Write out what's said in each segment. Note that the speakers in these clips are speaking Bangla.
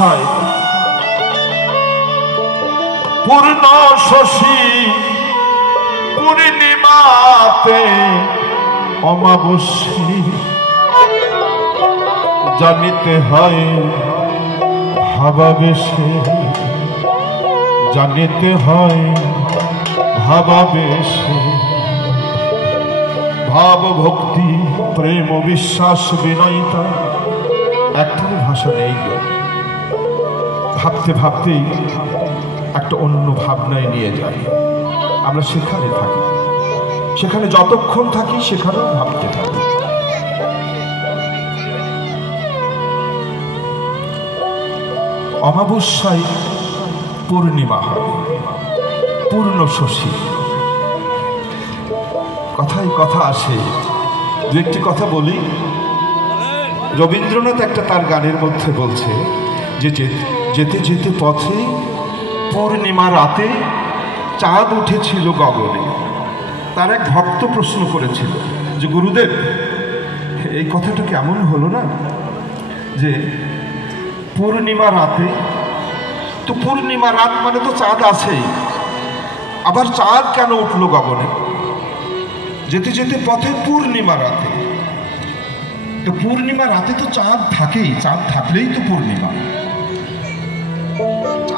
অমাবস্যায় পূর্ণ শশী পূর্ণিমাতে অমাবস্যী জানিতে হয় ভাবাবেশে, জানিতে হয় ভাবাবেশে। ভাব ভক্তি প্রেম বিশ্বাস বিনয়িতা একটার ভাষা নেই। ভাবতে ভাবতেই একটা অন্য ভাবনায় নিয়ে যায়। আমরা সেখানে থাকি, সেখানে যতক্ষণ থাকি সেখানেও ভাবতে থাকি। অমাবস্যায় পূর্ণিমা হয়, পূর্ণ শশী। কথায় কথা আসে, দু একটি কথা বলি। রবীন্দ্রনাথ একটা তার গানের মধ্যে বলছে যে যেতে যেতে পথে পূর্ণিমা রাতে চাঁদ উঠেছিল গগনে। তার এক ভক্ত প্রশ্ন করেছিল যে গুরুদেব, এই কথাটা কেমন হলো না যে পূর্ণিমা রাতে, তো পূর্ণিমা রাত মানে তো চাঁদ আছেই, আবার চাঁদ কেন উঠলো গগনে? যেতে যেতে পথে পূর্ণিমা রাতে, তো পূর্ণিমা রাতে তো চাঁদ থাকেই, চাঁদ থাকলেই তো পূর্ণিমা।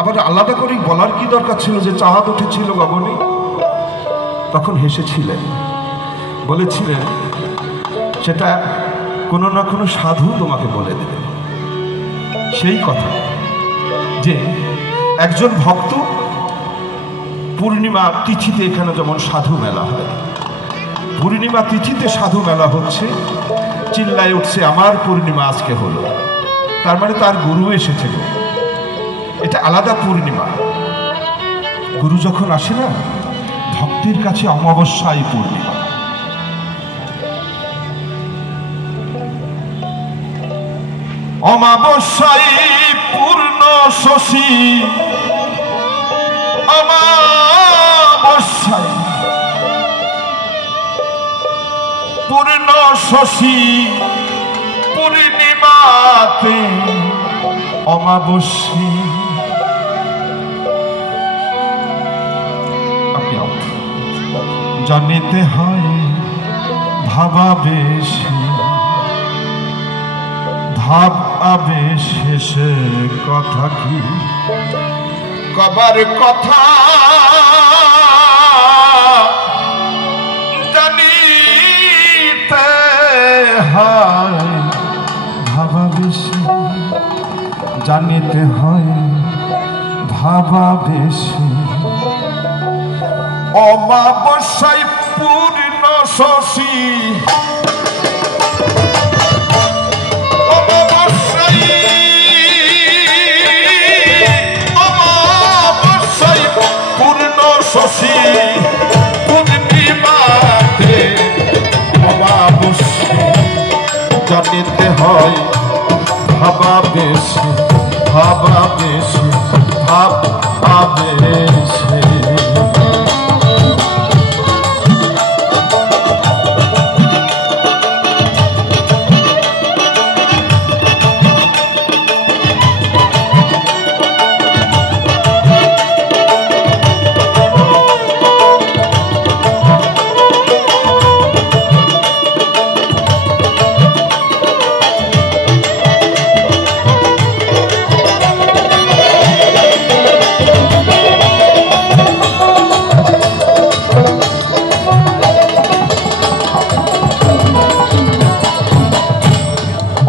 আবার আলাদা করে বলার কি দরকার ছিল যে চাঁদ উঠেছিল গগনে? তখন হেসেছিলেন, বলেছিলেন সেটা কোনো না কোনো সাধু তোমাকে বলে দেবে। সেই কথা যে একজন ভক্ত পূর্ণিমা তিথিতে, এখানে যেমন সাধু মেলা হয়, পূর্ণিমা তিথিতে সাধু মেলা হচ্ছে, চিল্লায় উঠছে আমার পূর্ণিমা আজকে হলো, তার মানে তার গুরু এসেছিল। এটা আলাদা পূর্ণিমা। গুরু যখন আসে না, ভক্তির কাছে অমাবস্যায় পূর্ণিমা। অমাবস্যায় পূর্ণ শশী, অমাবস্যায় পূর্ণ শশী পূর্ণিমাতে অমাবস্যী। জানিতে হয় ভাবাবেশে, ভাব আবেশে কথা কি কবার কথা জানিতে হয় ভাবাবেশে, জানিতে হয় ভাবাবেশে। অমাবস্যায় পূর্ণ শশী, অমাবস্যায় পূর্ণ শশী পূর্ণিমাতে অমাবস্যা জানিতে হয় ভাবাবেশে, ভাবাবেশে, ভাবাবেশে।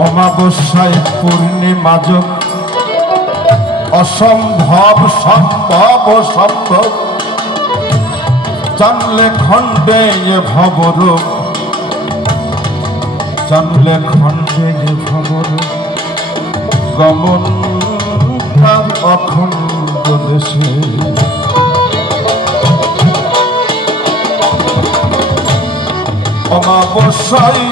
অমাবস্যায় পূর্ণিমা যোগ অসম্ভব সম্ভব সম্ভব, জানলে খণ্ডে ভবরোগ, জানলে খণ্ডে ভবরোগ। গমন তার অখণ্ড দেশে, অমাবস্যায়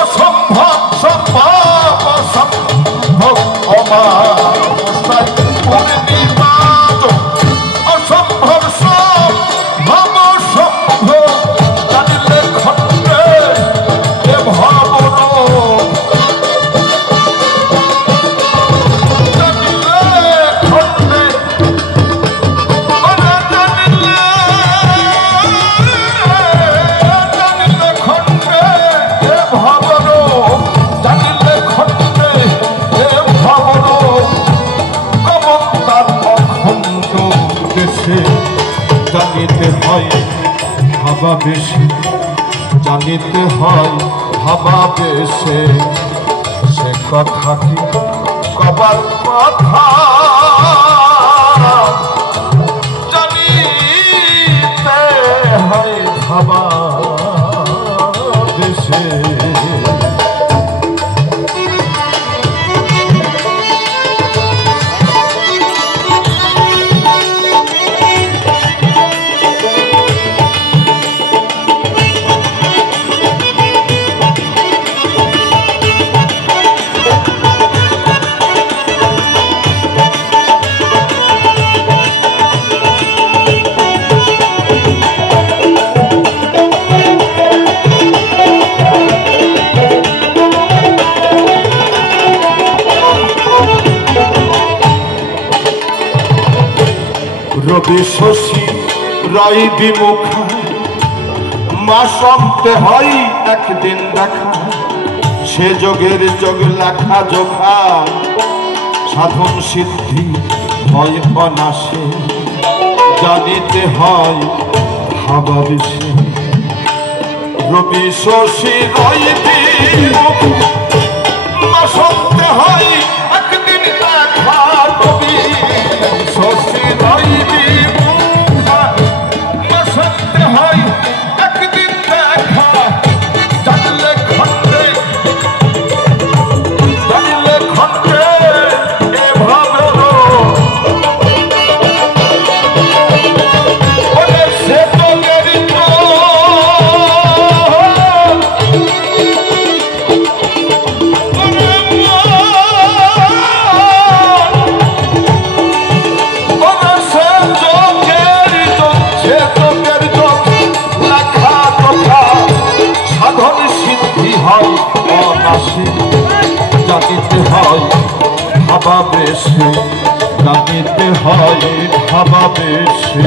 অসম্ভব সম্ভব সম্ভব, অমাবস্যায় পূর্ণিমা অসম্ভব সম্ভব সম্ভব, জানিলে খণ্ডে এ ভবরোগ। জানিতে হয় ভাবাবেশে, জানিতে হয় ভাবাবেশে, সে কথা কি কবার কথা জানিতে হয় ভাবাবেশে। রবি শশী রায় বিমুখা, মাস অন্তে হয় একদিন দেখা, সে যোগের যোগ লেখা জোখা, সাধন সিদ্ধি হয় অনাসে, জানিতে হয় ভাবাবেশে। রবি শশী রায় বিমুখা, মাস অন্তে হয় একদিন দেখা, রবি শশী রায় বিমুখা, মাস অন্তে হয় একদিন দেখা, জানলে খন্ডে এভাবে সে তো জানিতে হয় ভাবাবেশে, জানিতে হয় ভাবাবেশে।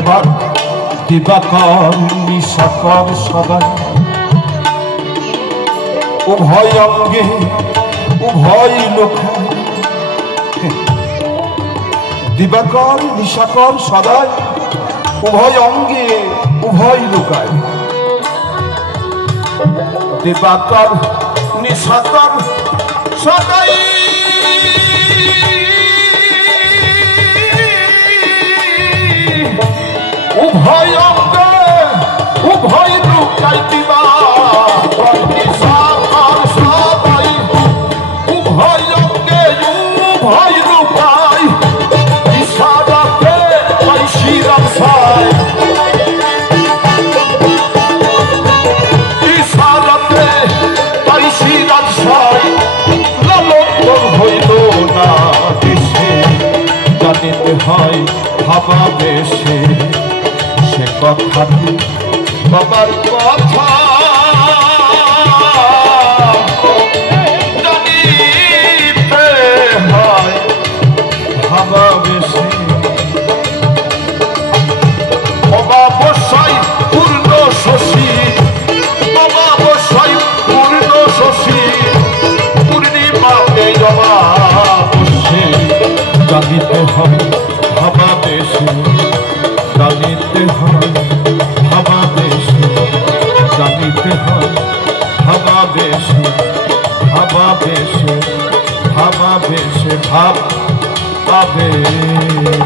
এবার দিবাকর নিশাকর সবাই, উভয় অঙ্গে উভয় লোকা, দিবাকর নিশাকর সদাই, উভয় অঙ্গে উভয় লোকায়। দিবাকর নিশাকর সদাই, উভয় অঙ্গে উভয় লোকায়। দিবাকর নিশাকর সদাই, উভয় অঙ্গে উভয় লোকায়। ইশারাতে পাই শিরাম সাই, ইশারাতে পাই শিরাম সাই, লালন হইল না দেশে, জানিতে হয় ভাবাবেশে, সে কথা কি বাবার কথা জানিতে হয় ভাবাবেশে। অমাবস্যায় পূর্ণ শশী, অমাবস্যায় পূর্ণ শশী, পূর্ণিমাতে অমাবস্যে, জানিতে হয় ভাবাবেশে, জানিতে হয় ভাবাবেশে, জানিতে হয় ভাবাবেশে, ভাবাবেশে, ভাবাবেশে, ভাবাবেশে।